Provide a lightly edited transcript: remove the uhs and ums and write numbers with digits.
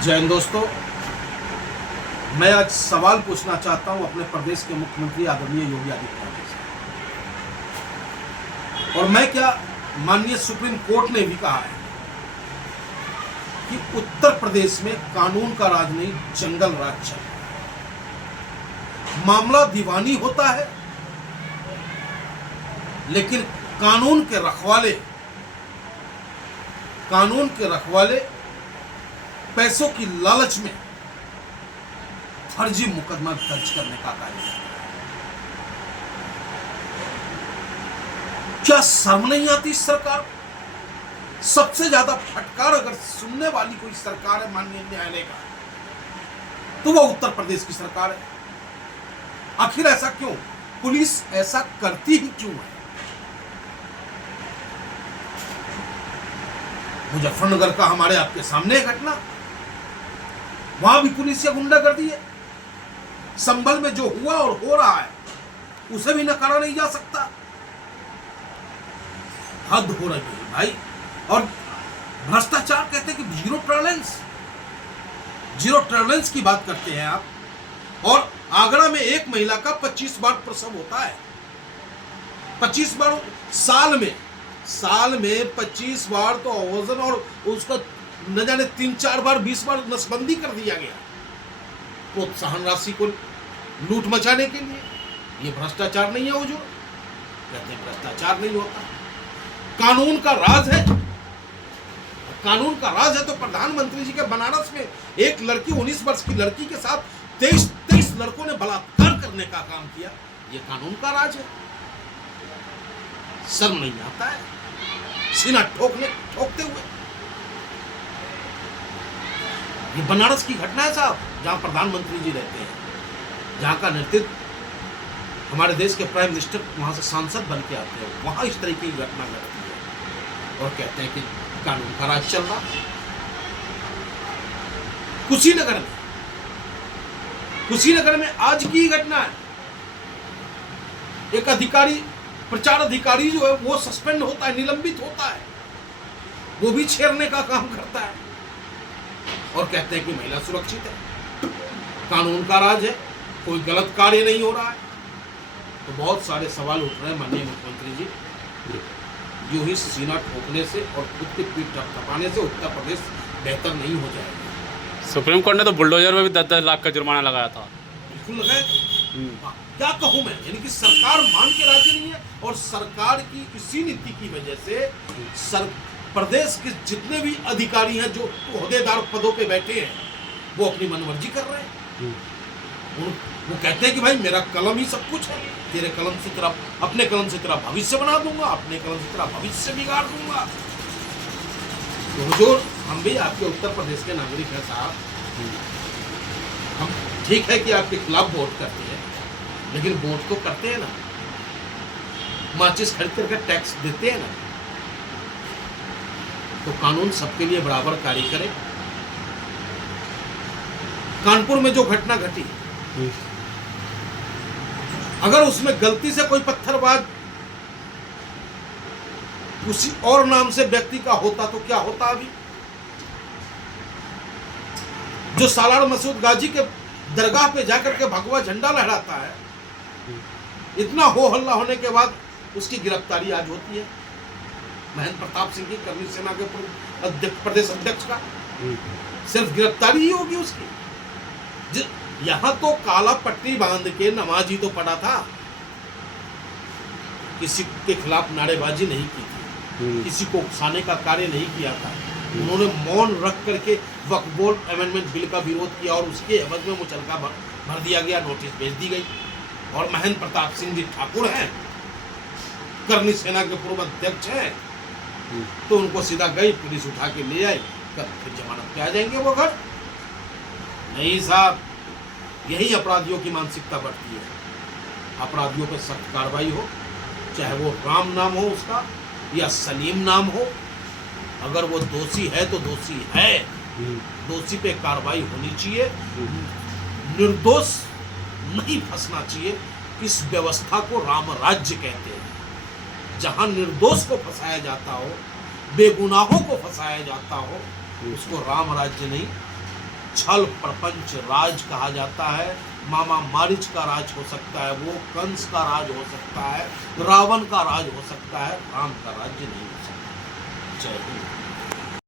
जय हिंद दोस्तों, मैं आज सवाल पूछना चाहता हूं अपने प्रदेश के मुख्यमंत्री आदरणीय योगी आदित्यनाथ जी से। और मैं क्या, माननीय सुप्रीम कोर्ट ने भी कहा है कि उत्तर प्रदेश में कानून का राज नहीं, जंगल राज चल रहा है। मामला दीवानी होता है, लेकिन कानून के रखवाले पैसों की लालच में फर्जी मुकदमा दर्ज करने का कार्य है। क्या शर्म नहीं आती सरकार? सबसे ज्यादा फटकार अगर सुनने वाली कोई सरकार है माननीय न्यायालय का, तो वह उत्तर प्रदेश की सरकार है। आखिर ऐसा क्यों? पुलिस ऐसा करती ही क्यों है? मुजफ्फरनगर का हमारे आपके सामने घटना, वहां भी पुलिस या गुंडागर्दी है। संभल में जो हुआ और हो रहा है उसे भी नकारा नहीं जा सकता। हद हो रही है भाई। और भ्रष्टाचार कहते हैं कि जीरो टॉलरेंस की बात करते हैं आप। और आगरा में एक महिला का 25 बार प्रसव होता है। 25 बार साल में 25 बार तो वजन, और उसका न जाने 3-4 बार 20 बार नसबंदी कर दिया गया प्रोत्साहन राशि को लूट मचाने के लिए। ये भ्रष्टाचार नहीं है? वो जो कहते हैं भ्रष्टाचार नहीं होता। कानून का राज है। तो प्रधानमंत्री जी के बनारस में एक लड़की, 19 वर्ष की लड़की के साथ 23 लड़कों ने बलात्कार करने का काम किया। ये कानून का राज है। शर्म नहीं आता है सीना ठोकते हुए? ये बनारस की घटना है साहब, जहां प्रधानमंत्री जी रहते हैं, जहां का नेतृत्व हमारे देश के प्राइम मिनिस्टर वहां से सांसद बन के आते हैं। वहां इस तरीके की घटना घटती है और कहते हैं कि कानून का राज चल रहा। कुशीनगर में आज की घटना है। एक अधिकारी, प्रचार अधिकारी जो है वो सस्पेंड होता है, निलंबित होता है। वो भी छेड़ने का काम करता है और कहते हैं कि महिला सुरक्षित है। कानून का राज है, कोई गलत कार्य नहीं हो रहा है। तो बहुत सारे सवाल उठ रहे हैं माननीय मुख्यमंत्री जी। यूं ही सीना ठोकने से और खुद की पीठ थपथपाने से उत्तर प्रदेश बेहतर नहीं हो जाएगा। सुप्रीम कोर्ट ने तो बुलडोजर में भी 10-10 लाख का जुर्माना लगाया था। बिल्कुल लगाया। क्या कहूं मैं, यानी कि सरकार मान के राजी नहीं है। और सरकार की इसी नीति की वजह से प्रदेश के जितने भी अधिकारी हैं जो ओहदेदार पदों पे बैठे हैं, वो अपनी मनमर्जी कर रहे हैं। वो कहते हैं कि भाई मेरा कलम ही सब कुछ है, तेरे कलम से तेरा, अपने कलम से तेरा भविष्य बना दूंगा, अपने कलम से तेरा भविष्य बिगाड़ दूंगा। तो हुजूर, हम भी आपके उत्तर प्रदेश के नागरिक हैं साहब। हम ठीक है कि आपके खिलाफ वोट करते हैं, लेकिन वोट तो करते हैं ना, माचिस खरीद करके टैक्स देते हैं ना। तो कानून सबके लिए बराबर कार्य करे। कानपुर में जो घटना घटी, अगर उसमें गलती से कोई पत्थरबाज किसी और नाम से व्यक्ति का होता तो क्या होता? अभी जो सालार मसूद गाजी के दरगाह पे जाकर के भगवा झंडा लहराता है, इतना हो हल्ला होने के बाद उसकी गिरफ्तारी आज होती है। महेंद्र प्रताप सिंह की, कर्मी सेना के प्रदेश अध्यक्ष का सिर्फ गिरफ्तारी ही होगी उसकी। यहां तो काला पट्टी बांध के नमाज ही तो पढ़ा था, किसी के खिलाफ नारेबाजी नहीं की थी, किसी को उकसाने का कार्य नहीं किया था। उन्होंने मौन रख करके वक्फ बोर्ड अमेंडमेंट बिल का विरोध किया और उसके एवज में मुचलका भर दिया गया, नोटिस भेज दी गई। और महेंद्र प्रताप सिंह जी ठाकुर हैं, कर्मी सेना के पूर्व अध्यक्ष हैं, तो उनको सीधा गई, पुलिस उठा के ले आई, फिर जमानत पे आ जाएंगे वो घर। नहीं साहब, यही अपराधियों की मानसिकता बढ़ती है। अपराधियों पर सख्त कार्रवाई हो, चाहे वो राम नाम हो उसका या सलीम नाम हो। अगर वो दोषी है तो दोषी है, दोषी पे कार्रवाई होनी चाहिए। निर्दोष नहीं फंसना चाहिए। इस व्यवस्था को राम राज्य कहते हैं, जहां निर्दोष को फंसाया जाता हो, बेगुनाहों को फंसाया जाता हो, उसको राम राज्य नहीं, छल प्रपंच राज कहा जाता है। मामा मारिच का राज हो सकता है, वो कंस का राज हो सकता है, रावण का राज हो सकता है, राम का राज्य नहीं हो सकता। जय हिंद।